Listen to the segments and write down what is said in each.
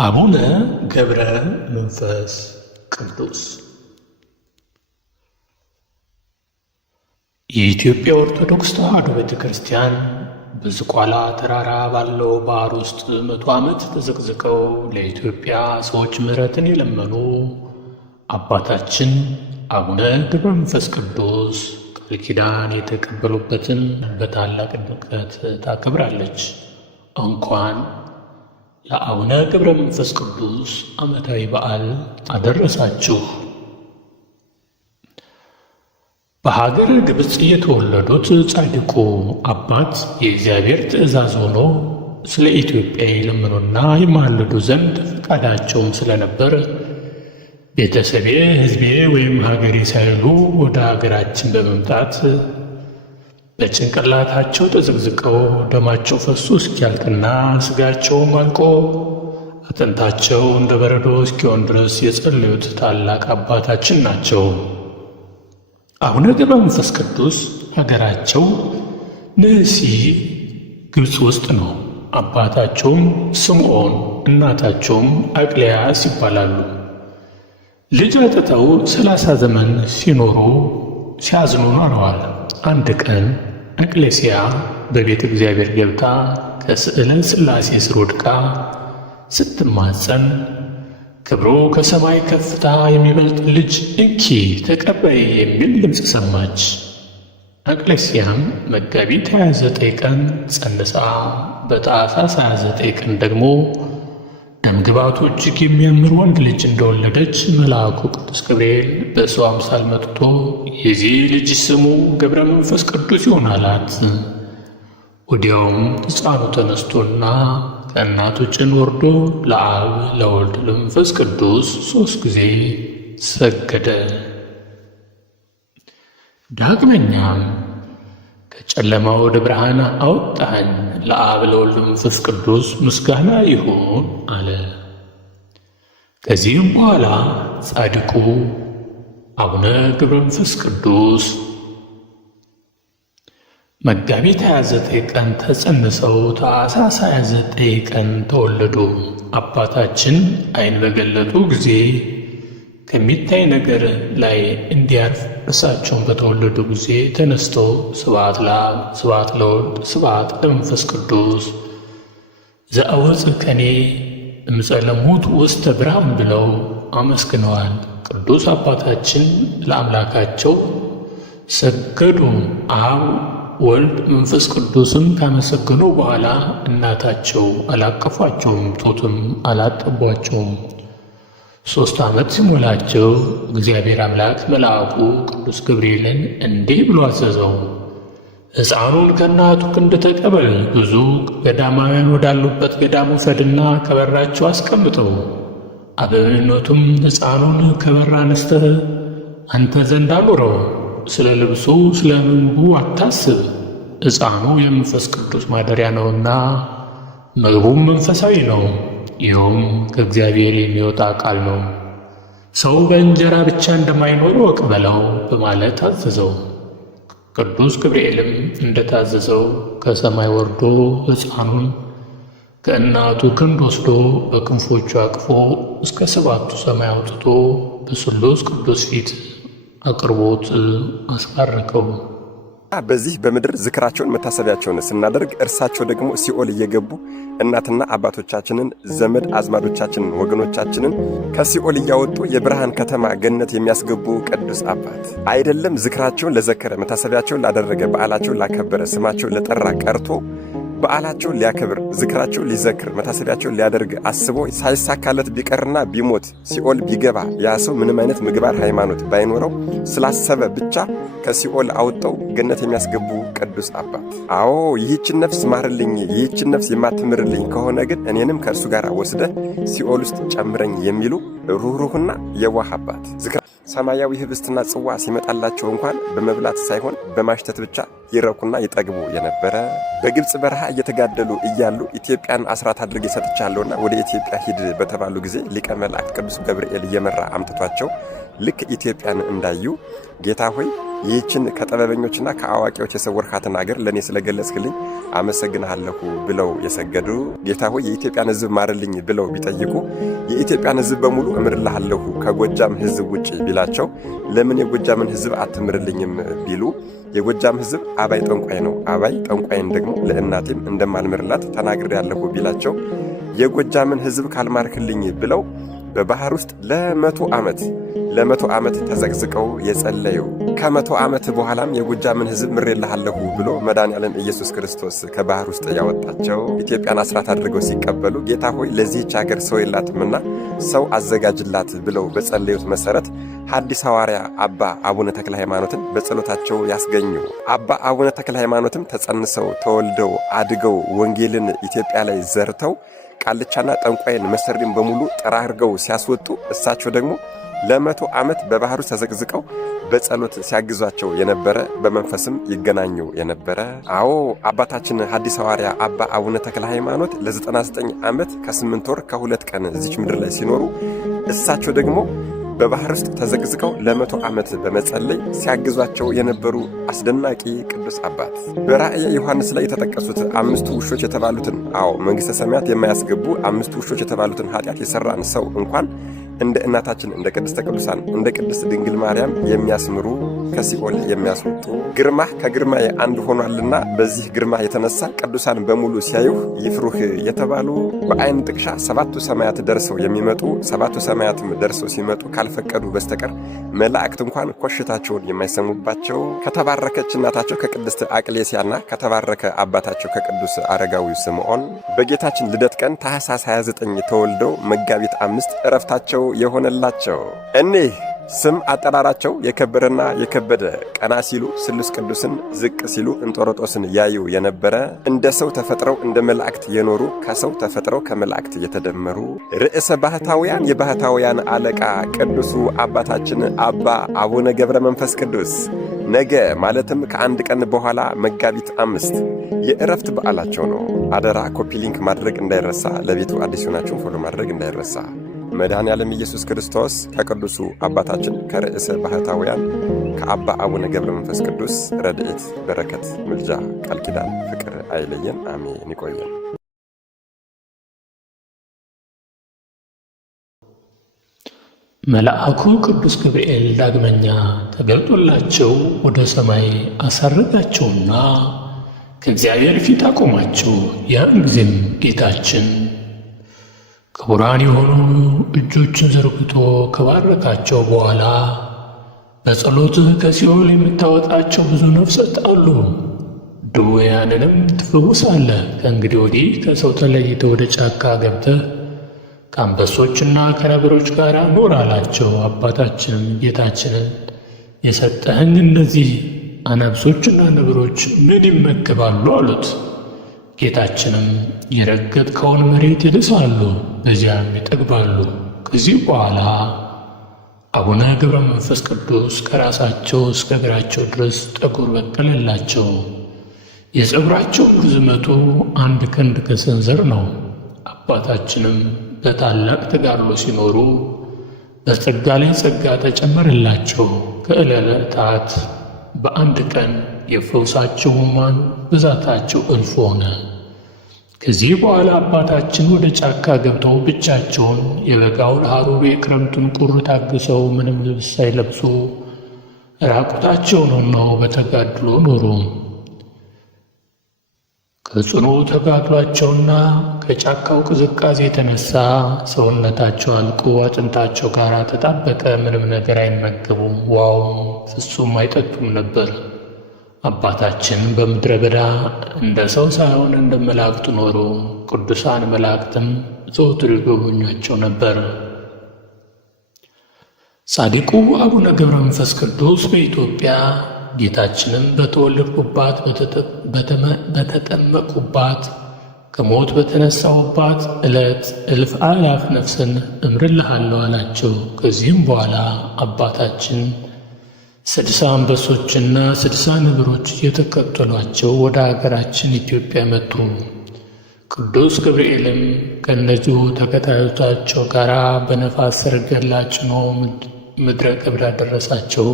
አቡነ ገብረ መንፈስ ቅዱስ የኢትዮጵያ ኦርቶዶክስ ተዋሕዶ ቤተ ክርስቲያን በዝቋላ ተራራ ባለው ባህር ውስጥ 100 ዓመት ተዘቅዝቀው ለኢትዮጵያ ሰዎች ምሕረትን የለመኑ አባታችን አቡነ ገብረ መንፈስ ቅዱስ ቃል ኪዳን የተቀበሉበትን በታላቅ ድምቀት ታከብራለች። እንኳን ለአቡነ ገብረ መንፈስ ቅዱስ ዓመታዊ በዓል አደረሳችሁ። በሀገረ ግብፅ የተወለዱት ጻድቁ አባት የእግዚአብሔር ትእዛዝ ሆኖ ስለ ኢትዮጵያ ይለምኑና ይማልዱ ዘንድ ፈቃዳቸውም ስለነበር ቤተሰቤ፣ ሕዝቤ ወይም ሀገሬ ሳይሉ ወደ ሀገራችን በመምጣት በጭንቅላታቸው ተዘቅዝቀው ደማቸው ፈሶ እስኪያልቅና ሥጋቸውም አልቆ አጥንታቸው እንደ በረዶ እስኪሆን ድረስ የጸለዩት ታላቅ አባታችን ናቸው። አቡነ ገብረ መንፈስ ቅዱስ ሀገራቸው ንእሲ ግብፅ ውስጥ ነው። አባታቸውም ስምዖን እናታቸውም አቅልያስ ይባላሉ። ልጅ አጥተው 30 ዘመን ሲኖሩ ሲያዝኑ ኖረዋል። አንድ ቀን አቅሌስያ በቤተ እግዚአብሔር ገብታ ከስዕለ ሥላሴ ስር ወድቃ ስትማጸን ክብሩ ከሰማይ ከፍታ የሚበልጥ ልጅ እንኪ ተቀበይ የሚል ድምፅ ሰማች። አቅሌስያም መጋቢት 29 ቀን ጸንሳ በታኅሳስ 29 ቀን ደግሞ ደምግባቱ እጅግ የሚያምር ወንድ ልጅ እንደወለደች መልአኩ ቅዱስ ገብርኤል በሰው አምሳል መጥቶ የዚህ ልጅ ስሙ ገብረ መንፈስ ቅዱስ ይሆን አላት። ወዲያውም ሕፃኑ ተነስቶና ከእናቱ ጭን ወርዶ ለአብ ለወልድ ለመንፈስ ቅዱስ 3 ጊዜ ሰገደ። ዳግመኛም ከጨለማ ወደ ብርሃን አወጣኸኝ፣ ለአብ ለወልድ ለመንፈስ ቅዱስ ምስጋና ይሁን አለ። ከዚህም በኋላ ጻድቁ አቡነ ገብረ መንፈስ ቅዱስ መጋቢት 29 ቀን ተጸንሰው ታኅሳስ 29 ቀን ተወለዱ። አባታችን ዓይን በገለጡ ጊዜ ከሚታይ ነገር ላይ እንዲያርፍ እርሳቸውን በተወለዱ ጊዜ ተነስተው ስብሐት ለአብ ስብሐት ለወልድ ስብሐት ለመንፈስ ቅዱስ ዘአወፅእ ከኔ እምጸለሙት ውስተ ብርሃን ብለው አመስግነዋል። ቅዱስ አባታችን ለአምላካቸው ሰገዱ። አብ ወልድ መንፈስ ቅዱስም ካመሰገኑ በኋላ እናታቸው አላቀፏቸውም፣ ጡትም አላጠቧቸውም። 3 ዓመት ሲሞላቸው እግዚአብሔር አምላክ መልአኩ ቅዱስ ገብርኤልን እንዲህ ብሎ አዘዘው፣ ሕፃኑን ከእናቱ ክንድ ተቀበል፣ ብዙ ገዳማውያን ወዳሉበት ገዳም ውሰድና ከበራቸው አስቀምጠው። አበምኔቱም ሕፃኑን ከበር አነስተህ አንተ ዘንድ አኑረው። ስለ ልብሱ ስለ ምግቡ አታስብ፣ ሕፃኑ የመንፈስ ቅዱስ ማደሪያ ነውና ምግቡም መንፈሳዊ ነው። ይኸውም ከእግዚአብሔር የሚወጣ ቃል ነው። ሰው በእንጀራ ብቻ እንደማይኖር እወቅ በለው በማለት አዘዘው። ቅዱስ ገብርኤልም እንደታዘዘው ከሰማይ ወርዶ ሕፃኑን ከእናቱ ክንድ ወስዶ በክንፎቹ አቅፎ እስከ 7ቱ ሰማይ አውጥቶ በስሉስ ቅዱስ ፊት አቅርቦት አስባረከው። በዚህ በምድር ዝክራቸውን መታሰቢያቸውን ስናደርግ እርሳቸው ደግሞ ሲኦል እየገቡ እናትና አባቶቻችንን ዘመድ አዝማዶቻችንን ወገኖቻችንን ከሲኦል እያወጡ የብርሃን ከተማ ገነት የሚያስገቡ ቅዱስ አባት አይደለም። ዝክራቸውን ለዘከረ መታሰቢያቸውን ላደረገ በዓላቸውን ላከበረ ስማቸውን ለጠራ ቀርቶ በዓላቸውን ሊያከብር ዝክራቸውን ሊዘክር መታሰቢያቸውን ሊያደርግ አስቦ ሳይሳካለት ቢቀርና ቢሞት ሲኦል ቢገባ ያ ሰው ምንም አይነት ምግባር ሃይማኖት ባይኖረው ስላሰበ ብቻ ከሲኦል አውጠው ገነት የሚያስገቡ ቅዱስ አባት። አዎ ይህችን ነፍስ ማርልኝ፣ ይህችን ነፍስ የማትምርልኝ ከሆነ ግን እኔንም ከእርሱ ጋር ወስደህ ሲኦል ውስጥ ጨምረኝ የሚሉ ሩህሩህና የዋህ አባት። ሰማያዊ ህብስትና ጽዋ ሲመጣላቸው እንኳን በመብላት ሳይሆን በማሽተት ብቻ ይረኩና ይጠግቡ የነበረ በግብፅ በረሃ እየተጋደሉ እያሉ ኢትዮጵያን አስራት አድርጌ ሰጥቻለሁና ወደ ኢትዮጵያ ሂድ በተባሉ ጊዜ ሊቀ መላእክት ቅዱስ ገብርኤል እየመራ አምጥቷቸው ልክ ኢትዮጵያን እንዳዩ ጌታ ሆይ ይህችን ከጥበበኞችና ከአዋቂዎች የሰወርካትን አገር ለእኔ ስለገለጽክልኝ አመሰግንሃለሁ ብለው የሰገዱ ጌታ ሆይ የኢትዮጵያን ሕዝብ ማርልኝ ብለው ቢጠይቁ የኢትዮጵያን ሕዝብ በሙሉ እምርልሃለሁ ከጎጃም ሕዝብ ውጭ ቢላቸው ለምን የጎጃምን ሕዝብ አትምርልኝም ቢሉ የጎጃም ሕዝብ አባይ ጠንቋይ ነው፣ አባይ ጠንቋይን ደግሞ ለእናቴም እንደማልምርላት ተናግሬያለሁ ቢላቸው የጎጃምን ሕዝብ ካልማርክልኝ ብለው በባህር ውስጥ ለመቶ ዓመት ተዘቅዝቀው የጸለዩ ከ100 ዓመት በኋላም የጎጃምን ሕዝብ ምሬልሃለሁ ብሎ መድኃኔዓለም ኢየሱስ ክርስቶስ ከባህር ውስጥ ያወጣቸው ኢትዮጵያን አስራት አድርገው ሲቀበሉ ጌታ ሆይ ለዚህች ሀገር ሰው የላትምና ሰው አዘጋጅላት ብለው በጸለዩት መሰረት ሐዲስ ሐዋርያ አባ አቡነ ተክለ ሃይማኖትን በጸሎታቸው ያስገኙ። አባ አቡነ ተክለ ሃይማኖትም ተጸንሰው ተወልደው አድገው ወንጌልን ኢትዮጵያ ላይ ዘርተው ቃልቻና ጠንቋይን መሰሪም በሙሉ ጠራርገው ሲያስወጡ እሳቸው ደግሞ ለ100 ዓመት በባህሩ ተዘቅዝቀው በጸሎት ሲያግዟቸው የነበረ በመንፈስም ይገናኙ የነበረ አዎ አባታችን ሐዲስ ሐዋርያ አባ አቡነ ተክለ ሃይማኖት ለ99 ዓመት ከ8 ወር ከ2 ቀን እዚች ምድር ላይ ሲኖሩ እሳቸው ደግሞ በባህር ውስጥ ተዘቅዝቀው ለ100 ዓመት በመጸለይ ሲያግዟቸው የነበሩ አስደናቂ ቅዱስ አባት በራእየ ዮሐንስ ላይ የተጠቀሱት 5 ውሾች የተባሉትን መንግሥተ ሰማያት የማያስገቡ 5 ውሾች የተባሉትን ኃጢአት የሰራን ሰው እንኳን እንደ እናታችን እንደ ቅድስተ ቅዱሳን እንደ ቅድስት ድንግል ማርያም የሚያስምሩ ከሲኦል የሚያስወጡ ግርማህ ከግርማዬ አንድ ሆኗልና በዚህ ግርማ የተነሳ ቅዱሳን በሙሉ ሲያዩህ ይፍሩህ የተባሉ በአይን ጥቅሻ 7ቱ ሰማያት ደርሰው የሚመጡ 7ቱ ሰማያትም ደርሰው ሲመጡ ካልፈቀዱ በስተቀር መላእክት እንኳን ኮሽታቸውን የማይሰሙባቸው ከተባረከች እናታቸው ከቅድስት አቅሌስያና ከተባረከ አባታቸው ከቅዱስ አረጋዊ ስምዖን በጌታችን ልደት ቀን ታኅሳስ 29 ተወልደው መጋቢት 5 ዕረፍታቸው የሆነላቸው እኒህ ስም አጠራራቸው የከበረና የከበደ ቀና ሲሉ ስሉስ ቅዱስን ዝቅ ሲሉ እንጦሮጦስን ያዩ የነበረ እንደ ሰው ተፈጥረው እንደ መላእክት የኖሩ ከሰው ተፈጥረው ከመላእክት የተደመሩ ርዕሰ ባህታውያን የባህታውያን አለቃ ቅዱሱ አባታችን አባ አቡነ ገብረ መንፈስ ቅዱስ ነገ ማለትም ከአንድ ቀን በኋላ መጋቢት 5 የዕረፍት በዓላቸው ነው። አደራ ኮፒ ሊንክ ማድረግ እንዳይረሳ፣ ለቤቱ አዲስ ሆናችሁ ፎሎ ማድረግ እንዳይረሳ። መድኃኔዓለም ኢየሱስ ክርስቶስ ከቅዱሱ አባታችን ከርዕሰ ባህታውያን ከአባ አቡነ ገብረ መንፈስ ቅዱስ ረድኤት፣ በረከት፣ ምልጃ፣ ቃል ኪዳን፣ ፍቅር አይለየን። አሜን። ይቆየን። መልአኩ ቅዱስ ገብርኤል ዳግመኛ ተገልጦላቸው ወደ ሰማይ አሳረጋቸውና ከእግዚአብሔር ፊት አቆማቸው። ያን ጊዜም ጌታችን ክቡራን የሆኑ እጆችን ዘርግቶ ከባረካቸው በኋላ በጸሎት ከሲኦል የምታወጣቸው ብዙ ነፍሳት አሉ፣ ድውያንንም ትፈውሳለህ። ከእንግዲህ ወዲህ ከሰው ተለይተህ ወደ ጫካ ገብተህ ከአንበሶችና ከነብሮች ጋር ኑር አላቸው። አባታችንም ጌታችንን የሰጠህን እነዚህ አናብሶችና ነብሮች ምን ይመገባሉ አሉት። ጌታችንም የረገጥከውን መሬት ይልሳሉ፣ በዚያም ይጠግባሉ። ከዚህ በኋላ አቡነ ገብረ መንፈስ ቅዱስ ከራሳቸው እስከ እግራቸው ድረስ ጠጉር በቀለላቸው። የፀጉራቸው ርዝመቱ 1 ክንድ ከሰንዘር ነው። አባታችንም በታላቅ ተጋድሎ ሲኖሩ በጸጋ ላይ ጸጋ ተጨመረላቸው። ከዕለታት በአንድ ቀን የፈውሳቸው ሕሙማን ብዛታቸው እልፍ ሆነ። ከዚህ በኋላ አባታችን ወደ ጫካ ገብተው ብቻቸውን የበጋውን ሐሩር የክረምቱን ቁር ታግሰው ምንም ልብስ ሳይለብሱ ራቁታቸውን ሆነው በተጋድሎ ኖሩ። ከጽኑ ተጋድሏቸውና ከጫካው ቅዝቃዜ የተነሳ ሰውነታቸው አልቆ አጥንታቸው ጋር ተጣበቀ። ምንም ነገር አይመገቡም፣ ውሃውም ፍጹም አይጠጡም ነበር። አባታችን በምድረ በዳ እንደ ሰው ሳይሆን እንደ መላእክት ኖሩ። ቅዱሳን መላእክትም ዘወትር ይጎበኟቸው ነበር። ጻድቁ አቡነ ገብረ መንፈስ ቅዱስ በኢትዮጵያ ጌታችንም በተወለድኩባት በተጠመቁባት ከሞት በተነሳሁባት ዕለት እልፍ አእላፍ ነፍስን እምርልሃለሁ አላቸው። ከዚህም በኋላ አባታችን 60 አንበሶችና 60 ነብሮች እየተከተሏቸው ወደ አገራችን ኢትዮጵያ መጡ። ቅዱስ ገብርኤልም ከእነዚሁ ተከታዮቻቸው ጋር በነፋስ ሰረገላ ጭኖ ምድረ ከብድ አደረሳቸው።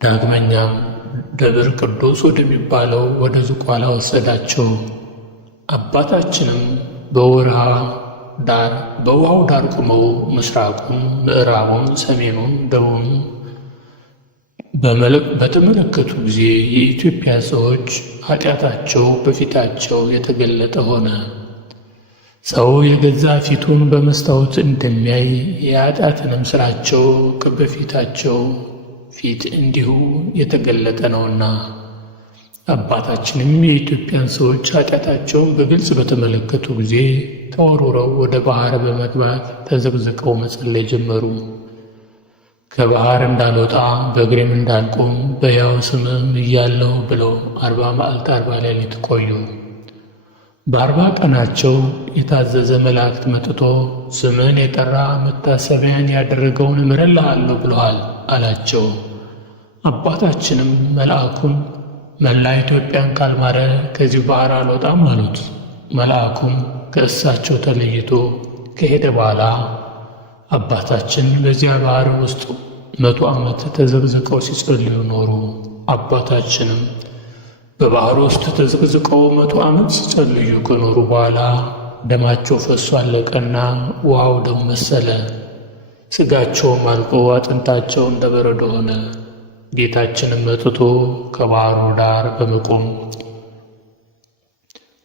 ዳግመኛም ደብር ቅዱስ ወደሚባለው ወደ ዝቋላ ወሰዳቸው። አባታችንም በውሃው ዳር ቆመው ምስራቁን፣ ምዕራቡን፣ ሰሜኑን፣ ደቡቡን በተመለከቱ ጊዜ የኢትዮጵያ ሰዎች ኃጢአታቸው በፊታቸው የተገለጠ ሆነ። ሰው የገዛ ፊቱን በመስታወት እንደሚያይ የኃጢአትንም ሥራቸው በፊታቸው ፊት እንዲሁ የተገለጠ ነውና። አባታችንም የኢትዮጵያን ሰዎች ኃጢአታቸውን በግልጽ በተመለከቱ ጊዜ ተወርውረው ወደ ባሕር በመግባት ተዘቅዝቀው መጸለይ ጀመሩ። ከባሕር እንዳልወጣ በእግሬም እንዳልቆም በሕያው ስምም እያለሁ ብለው 40 መዓልት 40 ሌሊት ቆዩ። በ40 ቀናቸው የታዘዘ መላእክት መጥቶ ስምህን የጠራ መታሰቢያን ያደረገውን እምርልሃለሁ ብለዋል አላቸው። አባታችንም መልአኩን መላ ኢትዮጵያን ካልማረ ከዚህ ባሕር አልወጣም አሉት። መልአኩም ከእሳቸው ተለይቶ ከሄደ በኋላ አባታችን በዚያ ባሕር ውስጥ 100 ዓመት ተዘቅዝቀው ሲጸልዩ ኖሩ። አባታችንም በባሕር ውስጥ ተዘቅዝቀው 100 ዓመት ሲጸልዩ ከኖሩ በኋላ ደማቸው ፈሶ አለቀና ውሃው ደም መሰለ። ሥጋቸውም አልቆ አጥንታቸው እንደ በረዶ ሆነ። ጌታችንም መጥቶ ከባሕሩ ዳር በመቆም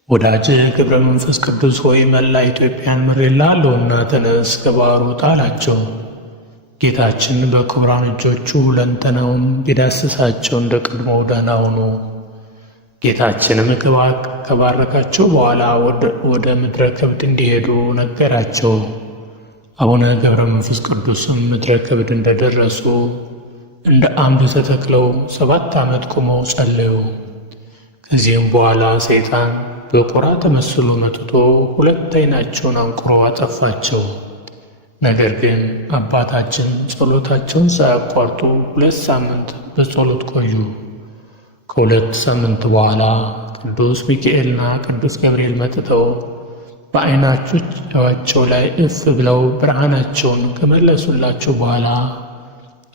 ወዳጄ ገብረ መንፈስ ቅዱስ ሆይ መላ ኢትዮጵያን ምሬልሃለሁና ተነስ፣ ከባሕሩ ውጣ አላቸው። ጌታችን በክቡራን እጆቹ ሁለንተናውን ቢዳስሳቸው እንደ ቀድሞው ደህና ሆኑ። ጌታችንም ከባረካቸው በኋላ ወደ ምድረ ከብድ እንዲሄዱ ነገራቸው። አቡነ ገብረ መንፈስ ቅዱስም ምድረ ከብድ እንደደረሱ እንደ አምድ ተተክለው 7 ዓመት ቆመው ጸለዩ። ከዚህም በኋላ ሰይጣን በቁራ ተመስሎ መጥቶ 2 ዓይናቸውን አንቁሮ አጠፋቸው። ነገር ግን አባታችን ጸሎታቸውን ሳያቋርጡ 2 ሳምንት በጸሎት ቆዩ። ከ2 ሳምንት በኋላ ቅዱስ ሚካኤልና ቅዱስ ገብርኤል መጥተው በዓይናቸው ላይ እፍ ብለው ብርሃናቸውን ከመለሱላቸው በኋላ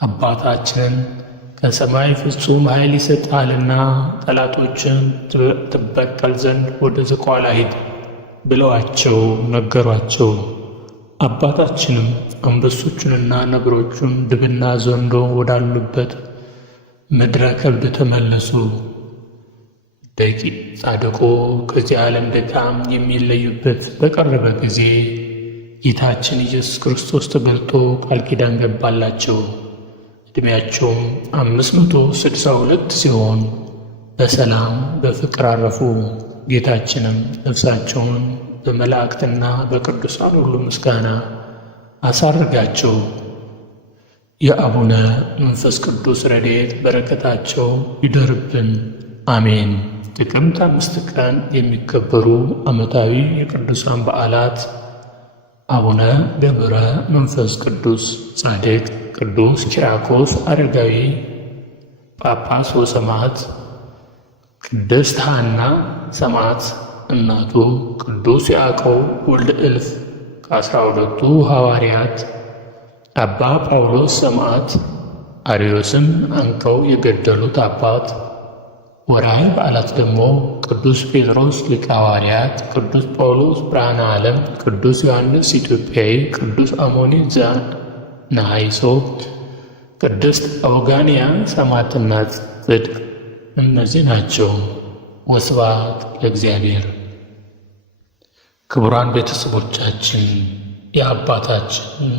አባታችንን ከሰማይ ፍጹም ኃይል ይሰጣልና ጠላቶችን ትበቀል ዘንድ ወደ ዝቋላ ሂድ ብለዋቸው ነገሯቸው። አባታችንም አንበሶቹንና ነብሮቹን ድብና ዘንዶ ወዳሉበት ምድረ ከብድ ተመለሱ። ጻድቁ ከዚህ ዓለም ድካም የሚለዩበት በቀረበ ጊዜ ጌታችን ኢየሱስ ክርስቶስ ተገልጦ ቃል ኪዳን ገባላቸው። ዕድሜያቸውም 562 ሲሆን በሰላም በፍቅር አረፉ። ጌታችንም ነፍሳቸውን በመላእክትና በቅዱሳን ሁሉ ምስጋና አሳረጋቸው። የአቡነ መንፈስ ቅዱስ ረድኤት በረከታቸው ይደርብን፣ አሜን። ጥቅምት 5 ቀን የሚከበሩ ዓመታዊ የቅዱሳን በዓላት አቡነ ገብረ መንፈስ ቅዱስ ጻድቅ፣ ቅዱስ ኪራኮስ አረጋዊ ጳጳስ ወሰማዕት፣ ቅድስት ሐና ሰማዕት እናቱ፣ ቅዱስ ያዕቆብ ወልደ እልፍ ከ12ቱ ሐዋርያት፣ አባ ጳውሎስ ሰማዕት አርዮስን አንቀው የገደሉት አባት። ወርኃዊ በዓላት ደግሞ ቅዱስ ጴጥሮስ ሊቀ ሐዋርያት፣ ቅዱስ ጳውሎስ ብርሃነ ዓለም፣ ቅዱስ ዮሐንስ ኢትዮጵያዊ፣ ቅዱስ አሞኒ ዘነሃይሶ፣ ቅድስት አውጋንያ ሰማዕትና ጽድቅ። እነዚህ ናቸው። ወስብሐት ለእግዚአብሔር። ክቡራን ቤተሰቦቻችን የአባታችን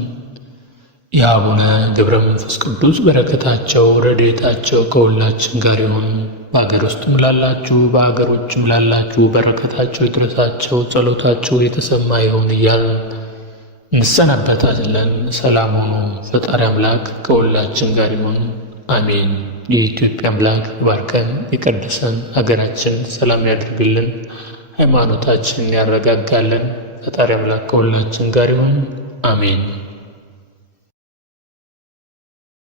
የአቡነ ገብረ መንፈስ ቅዱስ በረከታቸው ረድኤታቸው ከሁላችን ጋር ይሁን። በአገር ውስጥም ላላችሁ በአገር ውጭም ላላችሁ በረከታቸው ይድረሳቸው፣ ጸሎታቸው የተሰማ ይሁን እያልን እንሰናበታለን። ሰላም ሁኑ። ፈጣሪ አምላክ ከሁላችን ጋር ይሁን፣ አሜን። የኢትዮጵያ አምላክ ይባርከን፣ ይቀድሰን፣ ሀገራችን ሰላም ያድርግልን፣ ሃይማኖታችንን ያረጋጋልን። ፈጣሪ አምላክ ከሁላችን ጋር ይሁን። አሜን።